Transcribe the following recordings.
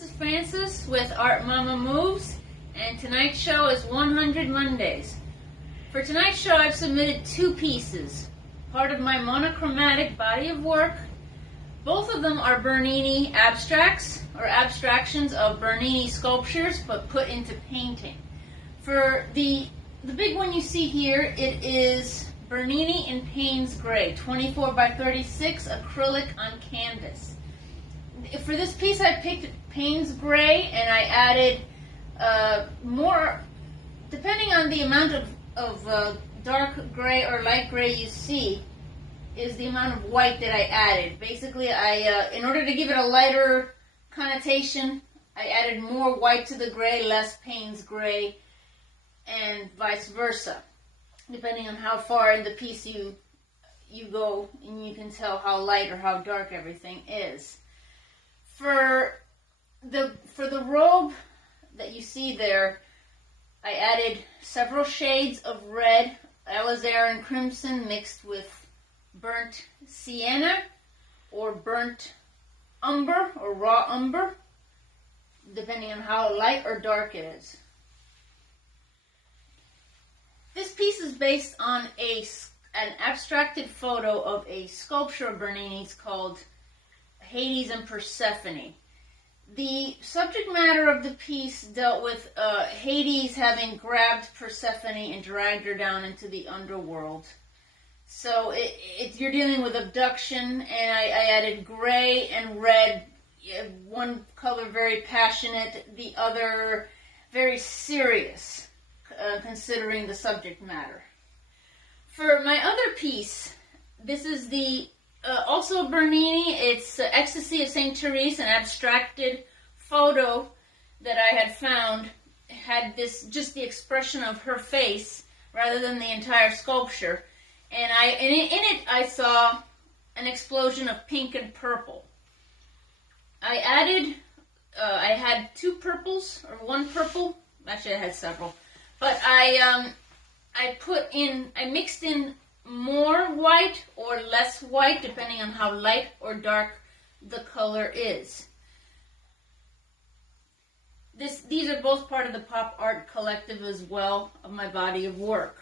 this is Frances with Art Mama Moves, and tonight's show is 100 Mondays. For tonight's show, I've submitted two pieces, part of my monochromatic body of work. Both of them are Bernini abstracts, or abstractions of Bernini sculptures, but put into painting. For the big one you see here, it is Bernini in Payne's Gray, 24 by 36 acrylic on canvas. For this piece, I picked Payne's Gray, and I added more, depending on the amount of dark gray or light gray you see, is the amount of white that I added. Basically, in order to give it a lighter connotation, I added more white to the gray, less Payne's Gray, and vice versa, depending on how far in the piece you go, and you can tell how light or how dark everything is. For the robe that you see there, I added several shades of red, alizarin crimson mixed with burnt sienna or burnt umber or raw umber, depending on how light or dark it is. This piece is based on an abstracted photo of a sculpture of Bernini's called Hades and Persephone. The subject matter of the piece dealt with Hades having grabbed Persephone and dragged her down into the underworld. So you're dealing with abduction, and I added gray and red, one color very passionate, the other very serious, considering the subject matter. For my other piece, this is also Bernini. It's Ecstasy of St. Therese, an abstracted photo that I had found. Had just the expression of her face rather than the entire sculpture. And in it I saw an explosion of pink and purple. I had two purples, or one purple. Actually, I had several. But I mixed in more white or less white, depending on how light or dark the color is. These are both part of the Pop Art Collective as well, of my body of work.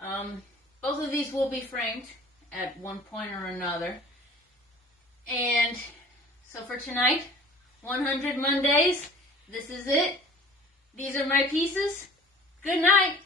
Both of these will be framed at one point or another. And so for tonight, 100 Mondays, this is it. These are my pieces. Good night.